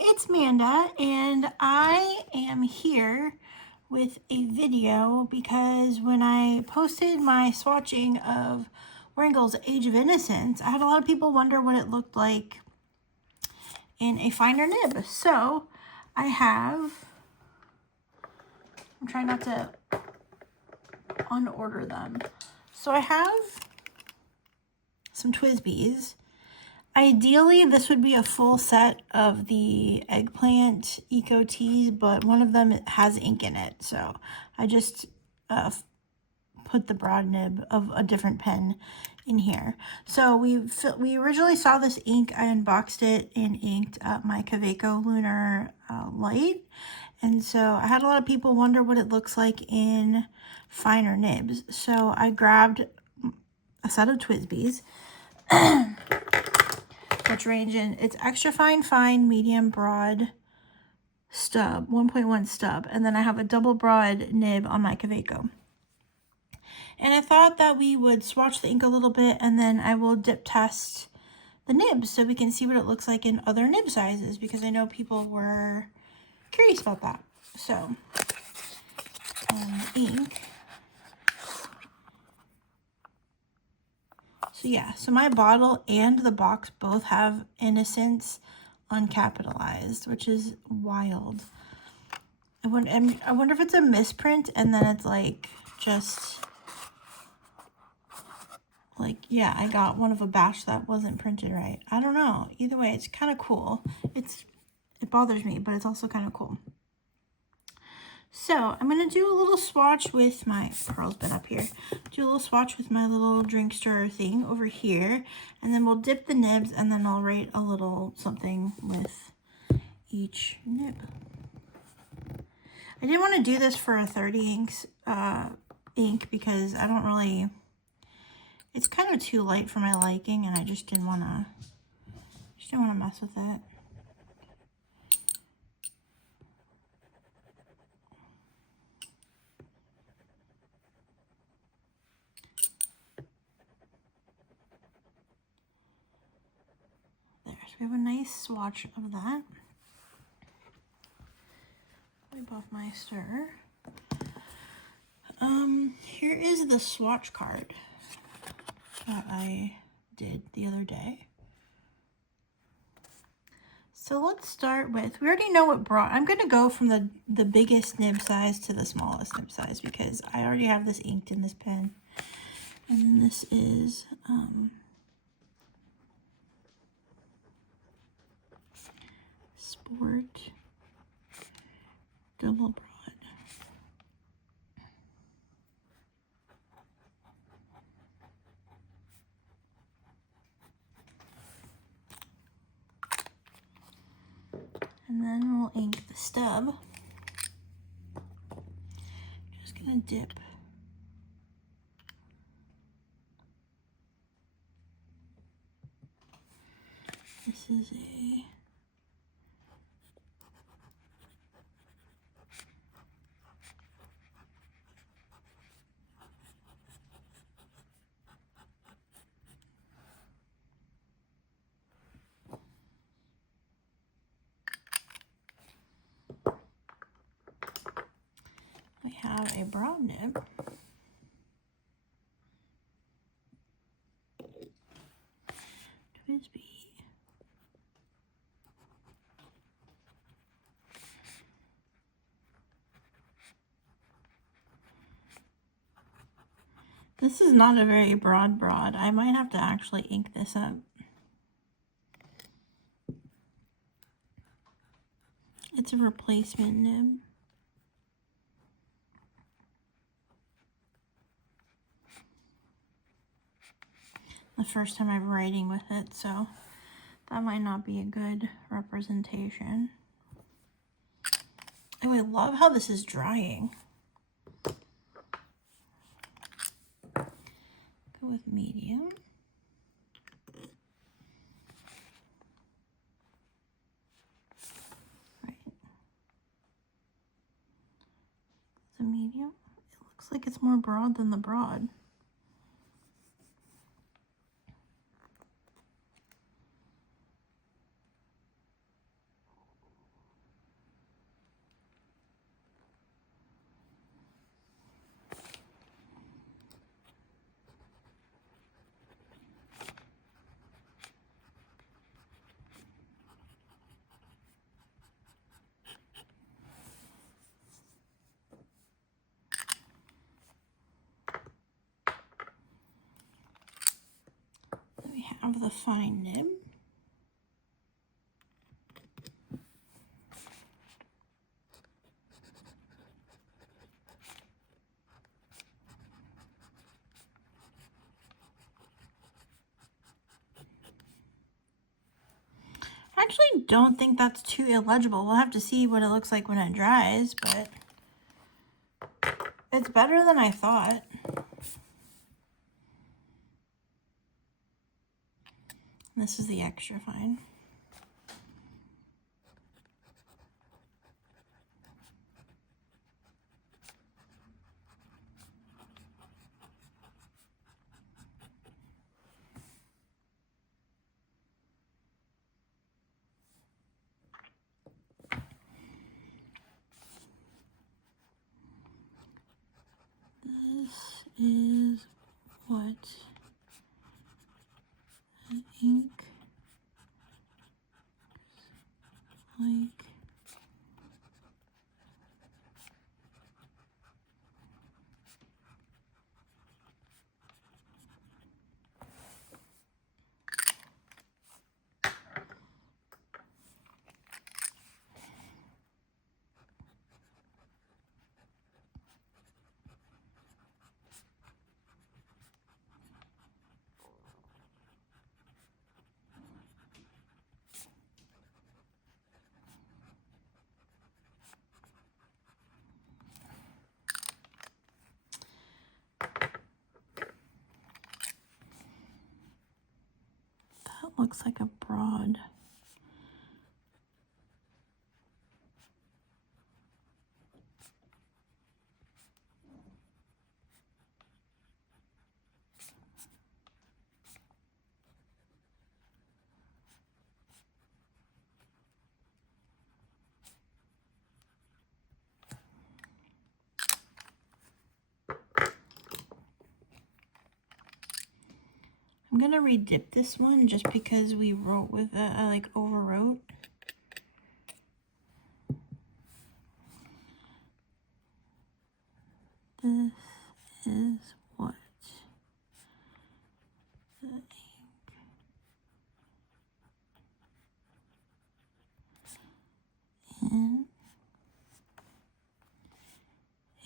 it's Manda, and I am here with a video because when I posted my swatching of Wearingeul's Age of Innocence, I had a lot of people wonder what it looked like in a finer nib. So I'm trying not to unorder them. So I have some TWSBIs. Ideally, this would be a full set of the eggplant eco teas, but one of them has ink in it. So I just put the broad nib of a different pen in here. So we originally saw this ink. I unboxed it and inked my Kaweco Lunar Light. And so I had a lot of people wonder what it looks like in finer nibs. So I grabbed a set of TWSBIs. Which range in, it's extra fine, medium, broad, stub, 1.1 stub. And then I have a double broad nib on my Kaweco. And I thought that we would swatch the ink a little bit and then I will dip test the nibs so we can see what it looks like in other nib sizes, because I know people were curious about that. So, ink. So yeah, so my bottle and the box both have Innocence uncapitalized, which is wild. I wonder if it's a misprint and then it's like just like, yeah, I got one of a batch that wasn't printed right. I don't know. Either way, it's kind of cool. It bothers me, but it's also kind of cool. So I'm going to do a little swatch with my, Pearl's been up here, do a little swatch with my little drink stirrer thing over here, and then we'll dip the nibs, and then I'll write a little something with each nib. I didn't want to do this for a 30 inks ink because I don't really, it's kind of too light for my liking, and I just didn't want to mess with it. We have a nice swatch of that. Wipe off my stir. Here is the swatch card that I did the other day. So let's start with, we already know what broad, I'm going to go from the biggest nib size to the smallest nib size because I already have this inked in this pen. And this is, Sport Double Broad. And then we'll ink the stub. Just gonna dip. This is a we have a broad nib. TWSBI. This is not a very broad. I might have to actually ink this up. It's a replacement nib. The first time I'm writing with it, so that might not be a good representation. Oh, I love how this is drying. Go with medium. Right. The medium. It looks like it's more broad than the broad. of the fine nib. I actually don't think that's too illegible. We'll have to see what it looks like when it dries, but it's better than I thought. This is the extra fine. This is what the ink like. That looks like a broad. I'm gonna redip this one just because we wrote with it. I like overwrote. This is what the ink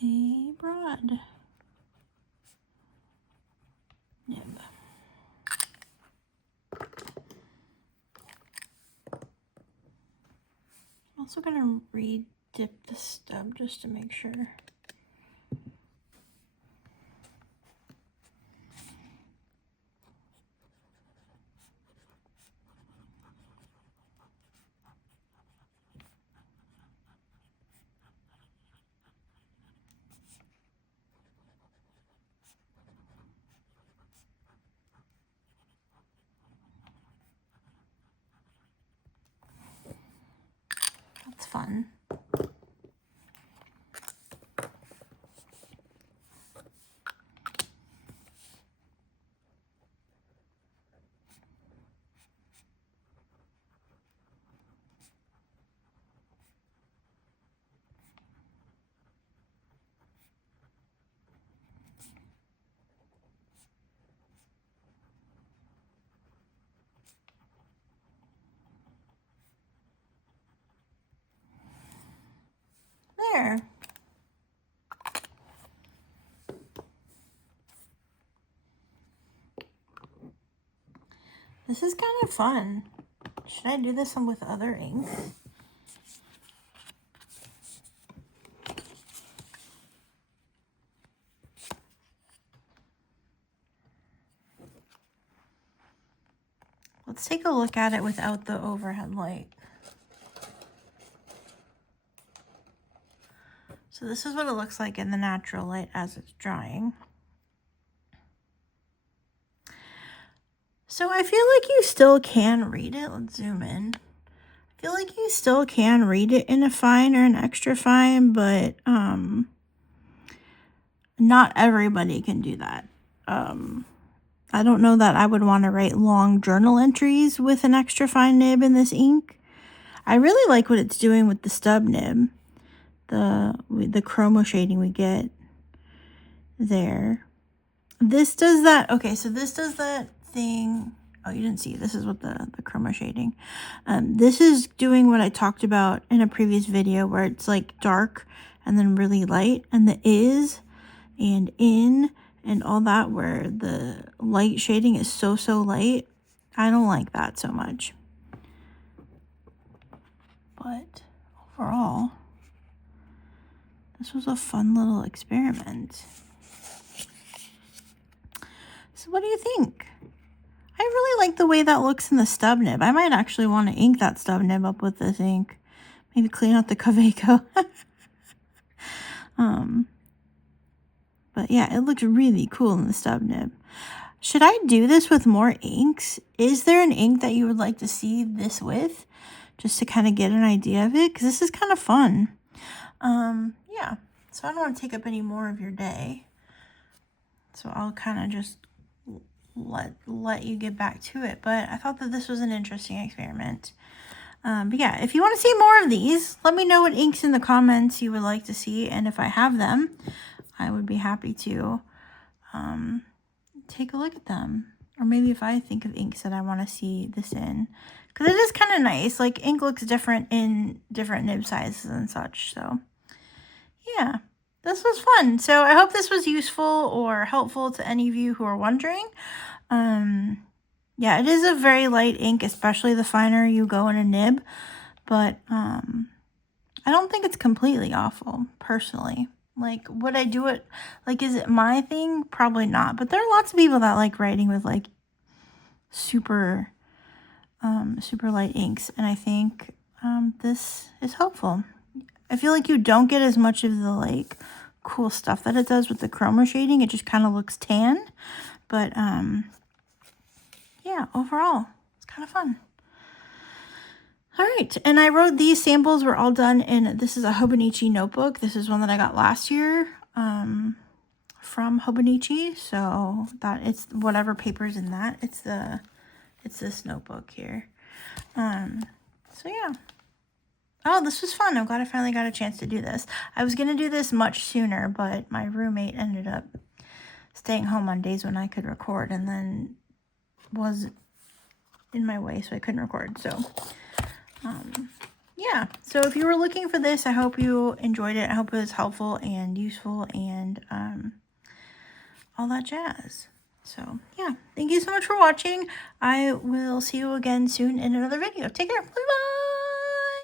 in a broad nib. I'm also going to re-dip the stub just to make sure. That's fun. There. This is kind of fun. Should I do this one with other ink? Let's take a look at it without the overhead light. So this is what it looks like in the natural light as it's drying. So I feel like you still can read it. Let's zoom in. I feel like you still can read it in a fine or an extra fine, but not everybody can do that. I don't know that I would want to write long journal entries with an extra fine nib in this ink. I really like what it's doing with the stub nib. The chromo shading we get there. This does that. Okay, so this does that thing Oh, you didn't see. This is what the chroma shading. This is doing what I talked about in a previous video where it's like dark and then really light, and the is and in and all that where the light shading is so light. I don't like that so much. But overall, this was a fun little experiment. So what do you think? I really like the way that looks in the stub nib. I might actually want to ink that stub nib up with this ink. Maybe clean out the Kaweco. But yeah, it looks really cool in the stub nib. Should I do this with more inks? Is there an ink that you would like to see this with? Just to kind of get an idea of it? Because this is kind of fun. Yeah. So I don't want to take up any more of your day. So I'll kind of just let you get back to it. But I thought that this was an interesting experiment. But yeah, if you want to see more of these, let me know what inks in the comments you would like to see. And if I have them, I would be happy to take a look at them. Or maybe if I think of inks that I want to see this in. Because it is kind of nice. Like, ink looks different in different nib sizes and such. So, yeah. This was fun. So, I hope this was useful or helpful to any of you who are wondering. Yeah, it is a very light ink, especially the finer you go in a nib. But, I don't think it's completely awful, personally. Like, would I do it? Like, is it my thing? Probably not. But there are lots of people that like writing with, like, super light inks. And I think this is helpful. I feel like you don't get as much of the, like, cool stuff that it does with the chroma shading. It just kind of looks tan. But, yeah, overall, it's kind of fun. All right, and I wrote these samples were all done in, this is a Hobonichi notebook. This is one that I got last year from Hobonichi. So that it's whatever paper's in that. It's this notebook here. So yeah. Oh, this was fun. I'm glad I finally got a chance to do this. I was going to do this much sooner, but my roommate ended up staying home on days when I could record and then was in my way, so I couldn't record. So yeah, so if you were looking for this, I hope you enjoyed it. I hope it was helpful and useful and all that jazz. So yeah, thank you so much for watching. I will see you again soon in another video. Take care. Bye-bye.